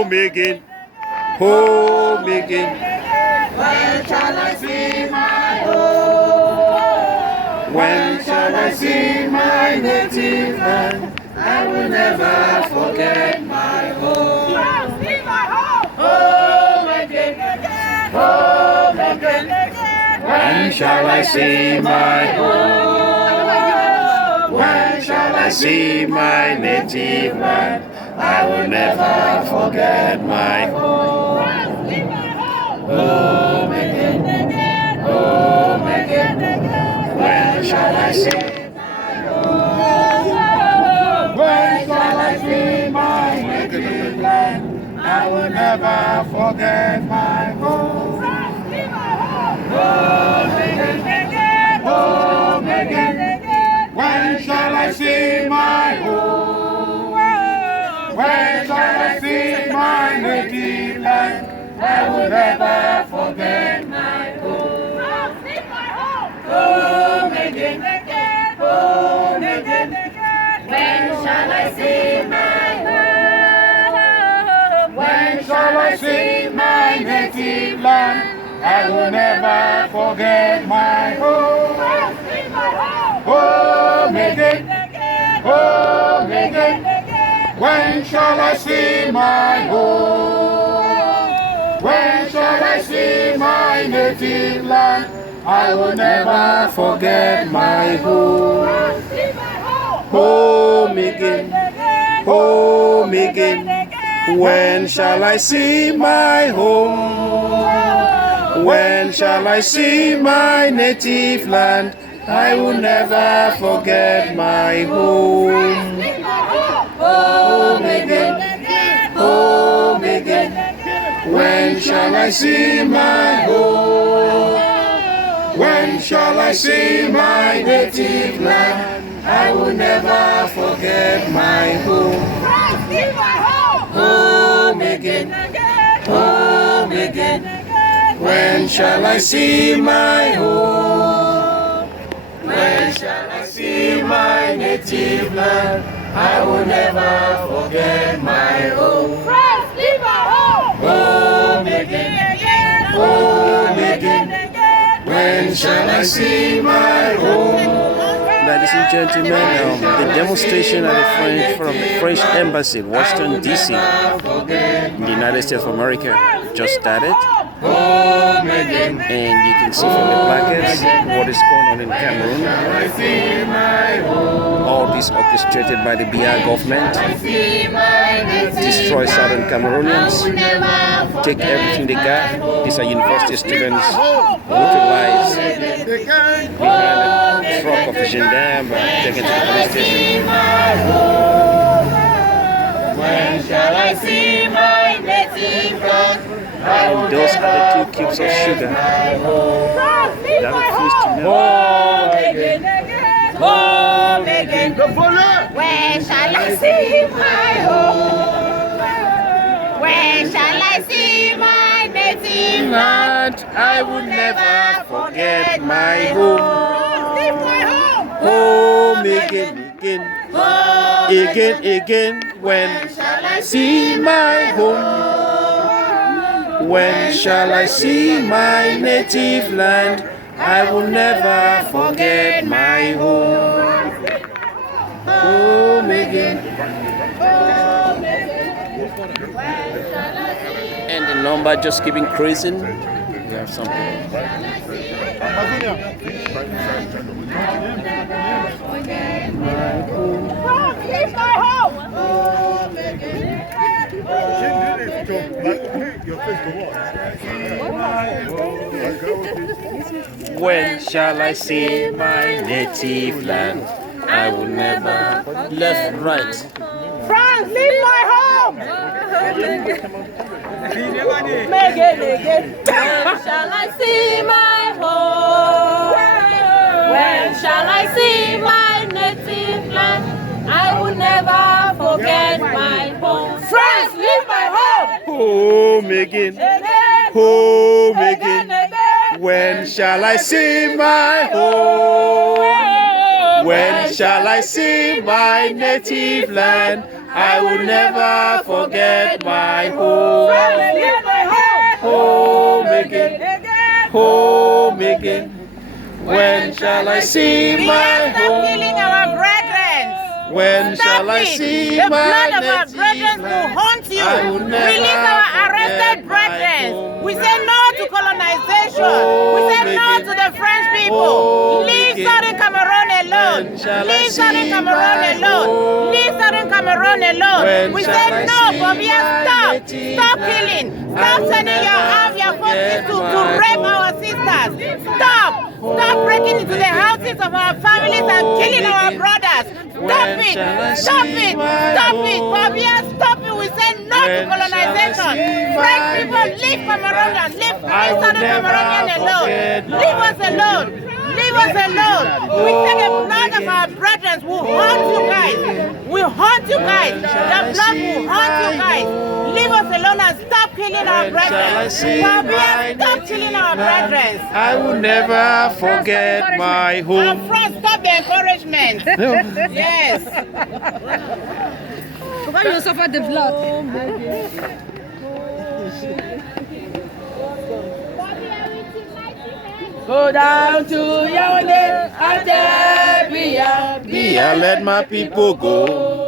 home again, home again. When shall I see my home? When shall I see my native land? I will never forget my home. Home again, home again. When shall I see my home? When shall I see my native land? I will never forget my home. Home again, home again. When shall I see my home? When shall I see my native land? I will never forget my home. Home again, home again. When shall I see my home? When shall I see my native land? I will never forget my home. Home again, home again. When shall I see my home? When shall I see my native land? I will never forget my home. Home again, home again. When shall I see my home? When shall I see my native land? I will never forget my home. Home again, home again. When shall I see my home? When shall I see my native land? I will never forget my home. Home again, home again. When shall I see my home? When shall I see my native land? I will never forget my home. Home again, home again. When shall I see my home? When shall I see my native land? I will never forget my home. Home again, home again. When shall I see my home? Ladies and gentlemen, the demonstration at the French Embassy in Washington, D.C., in the United States of America, just started. Home again. And you can see from the placards what is going on in Cameroon. All this orchestrated by the BR government. Destroy Southern Cameroonians. Take everything they got. These are university students brutalized behind the truck of the gendarme, taken to the police station. When shall I see my native land? And those are the 2 cubes of sugar that refuse to melt. Home again. When shall I see my home? When shall I see my native land? I will never forget my home. Home Again, again. When shall I see my home? When shall I see my native land? I will never forget my home. Home again. And the number just keep increasing. We have something. Leave my home. When shall I see my native land? I will never. Left, right. France, leave my home. Again. When shall I see my home? When shall I see my native land? I will never forget my home. France, leave my home. Home again. Home again. When shall I see my home? When shall I see my native land? I will never forget my home. Home again, home again. When shall I see my home? Killing our brethren. When shall I see the my blood of our native brethren will land? haunt you. I will never Release our arrested forget my brethren. home. We say no to colonization. We say Home no again. to the French people. Home Leave again. Southern Cameroon alone. When shall I Leave Southern see Cameroon my alone. home? Leave Southern Cameroon alone. When We shall say I no, see Bobia, my stop. native Stop land? killing. I Stop will sending your never arms, your forces forget to my rape home. our sisters. Stop. Stop breaking into the houses of our families and killing our brothers. Stop When it. shall I Stop see it. my Stop home? it. Bobia, stop it. We say no to When colonization. shall I see French my people, leave native Cameroonians. Leave I will Southern never Cameroonians alone. forget Leave my us alone. Leave us alone. We say the blood of our brethren will haunt you guys. Will haunt you guys. The blood will haunt you guys. Leave us alone and stop killing our When shall I brethren. see Bobia, my stop native killing our land? brethren. I will never forget my Our home. friends, stop the encouragement. Yes. Pourquoi you suffer the blood? Go down to your name and there be Yeah, let my people go.